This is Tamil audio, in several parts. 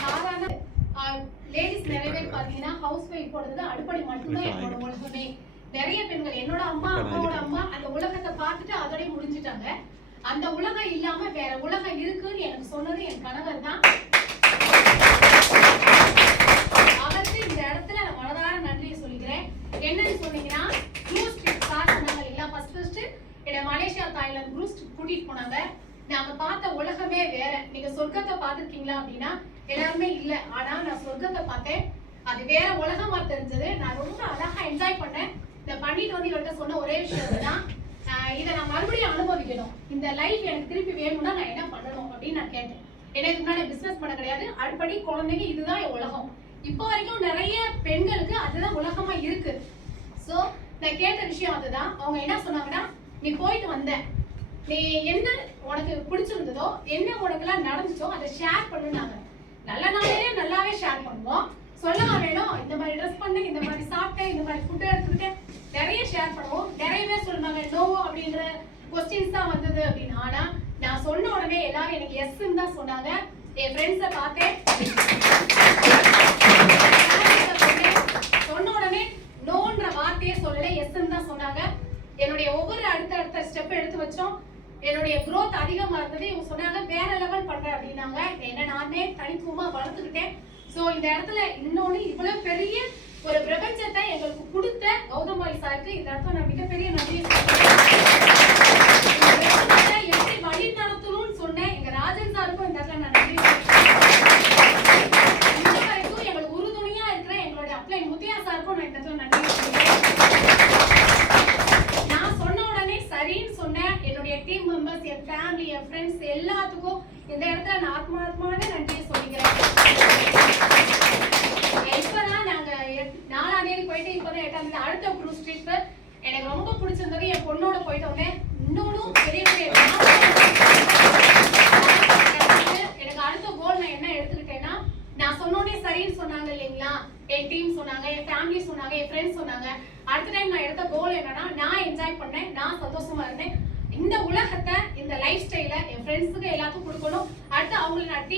சாதாரண லேடிஸ் நிறைய பேர் பாத்தீங்கன்னா ஹவுஸ் ஒய்ஃப் போடுறது அடுப்படி மட்டும்தான் என்னோட உலகமே. நிறைய பெண்கள் என்னோட அம்மா அப்பாவோட அம்மா அந்த உலகத்தை பார்த்துட்டு அதோட முடிஞ்சிட்டாங்க. அந்த உலகம் இல்லாம வேற உலகம் இருக்குன்னு எனக்கு சொன்னது என் கணவர் தான். அவருக்கு இந்த இடத்துல நான் மனதார நன்றியை சொல்லிக்கிறேன். என்னன்னு சொன்னீங்கன்னா க்ரூஸ் ட்ரிப் சார் சொன்னாங்க இல்லையா, ஃபர்ஸ்ட் என்ன மலேசியா தாய்லாந்து க்ரூஸ் ட்ரிப் கூட்டிட்டு போனாங்க. நாங்க பார்த்த உலகமே வேற. நீங்க சொர்க்கத்தை பார்த்துருக்கீங்களா அப்படின்னா எல்லாருமே இல்ல. ஆனா நான் சொர்க்கத்தை பார்த்தேன். அது வேற உலகமா தெரிஞ்சது. நான் ரொம்ப அழகா என்ஜாய் பண்ணேன். இதை பண்ணிட்டு வந்து இவர்கிட்ட சொன்ன ஒரே விஷயம் தான், இதை நான் மறுபடியும் அனுபவிக்கணும். இந்த லைஃப் எனக்கு திருப்பி வேணும்னா நான் என்ன பண்ணணும் அப்படின்னு நான் கேட்டேன். எனக்கு முன்னாடி பிசினஸ் பண்ண கிடையாது. அடுப்படி குழந்தைங்க இதுதான் என் உலகம். இப்போ வரைக்கும் நிறைய பெண்களுக்கு அதுதான் உலகமா இருக்கு. சோ நான் கேட்ட விஷயம் அதுதான். அவங்க என்ன சொன்னாங்கன்னா, நீ போயிட்டு வந்த, நீ என்ன உனக்கு பிடிச்சிருந்ததோ, என்ன உனக்குலாம் நடந்துச்சோ அதை ஷேர் பண்ணுனாங்க. நல்ல நாளே நல்லாவே ஷேர் பண்ணுவோம். சொல்லவா வேணும், இந்த மாதிரி ட்ரெஸ் பண்ணேன், இந்த மாதிரி சாப்பிட்டேன், இந்த மாதிரி ஃபுட் எடுத்துக்கிட்டேன், நிறைய ஷேர் பண்ணுவோம். நிறைய பேர் சொல்லுவாங்க நோ அப்படின்ற கொஸ்டின்ஸ் தான் வந்தது அப்படின்னு. ஆனா நான் சொன்ன உடனே எல்லாரும் எனக்கு எஸ்ன்னு தான் சொன்னாங்க. என் ஃப்ரெண்ட்ஸை பார்த்தேன், சொன்ன உடனே நோன்ற வார்த்தையே சொல்லல, எஸ்ன்னு தான் சொன்னாங்க. என்னுடைய ஒவ்வொரு அடுத்த ஸ்டெப் எடுத்து வச்சோம். என்னுடைய growth அதிகமா இருந்தது. இவங்க சொன்னாங்க வேற லெவல் பண்ற அப்படின்னாங்க. என்ன நானே தனித்துவமா வளர்த்துக்கிட்டேன். சோ இந்த இடத்துல இன்னொன்னு இவ்வளவு பெரிய ஒரு பிரபஞ்சத்தை எங்களுக்கு கொடுத்த கௌதமாரி சாருக்கு இந்த இடத்துல நான் மிகப்பெரிய நன்றி எப்படி வழி நடத்தணும்னு சொன்னேன். எங்க ராஜன் சாருக்கும் இந்த இடத்துல நான் நன்றி. இந்த வரைக்கும் எங்களுக்கு உறுதுணையா இருக்கிற எங்களுடைய அப்ளை முத்தியா சாருக்கும் நான் இந்த இடத்துல நன்றி. நான் சொன்ன உடனே சரின்னு சொன்னேன். என்னுடைய டீம் மெம்பர்ஸ், என் ஃபேமிலி, என் ஃப்ரெண்ட்ஸ் எல்லாத்துக்கும் இந்த இடத்துல நான் ஆத்மாத்மான நன்றியை சொல்லிக்கிறேன். இப்பதான் நாங்க 4ஆம் தேதி போயிட்டு இப்பதான் 8ஆம் தேதி அடுத்த க்ரூஸ் ட்ரிப் எனக்கு ரொம்ப பிடிச்சிருந்தது. என் பொண்ணோட போயிட்டு வந்தேன். இன்னொன்னும் பெரிய எனக்கு அடுத்த கோல் நான் என்ன எடுத்துக்கிட்டேன்னா, நான் சொன்னோடனே சரின்னு சொன்னாங்க இல்லைங்களா, என் டீம் சொன்னாங்க, என் ஃபேமிலி சொன்னாங்க, என் ஃப்ரெண்ட்ஸ் சொன்னாங்க. அடுத்த டைம் நான் எடுத்த கோல் என்னன்னா, நான் என்ஜாய் பண்ணேன், நான் சந்தோஷமா இருந்தேன். இந்த உலகத்தை, இந்த லைஃப் ஸ்டைல என் ஃப்ரெண்ட்ஸுக்கு எல்லாத்துக்கும் கொடுக்கணும். அடுத்து அவங்களுக்கு நான்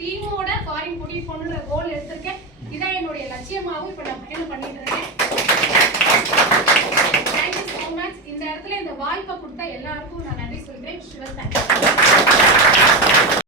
டீமோட ஃபாரின் கூட்டிட்டு போகணும்.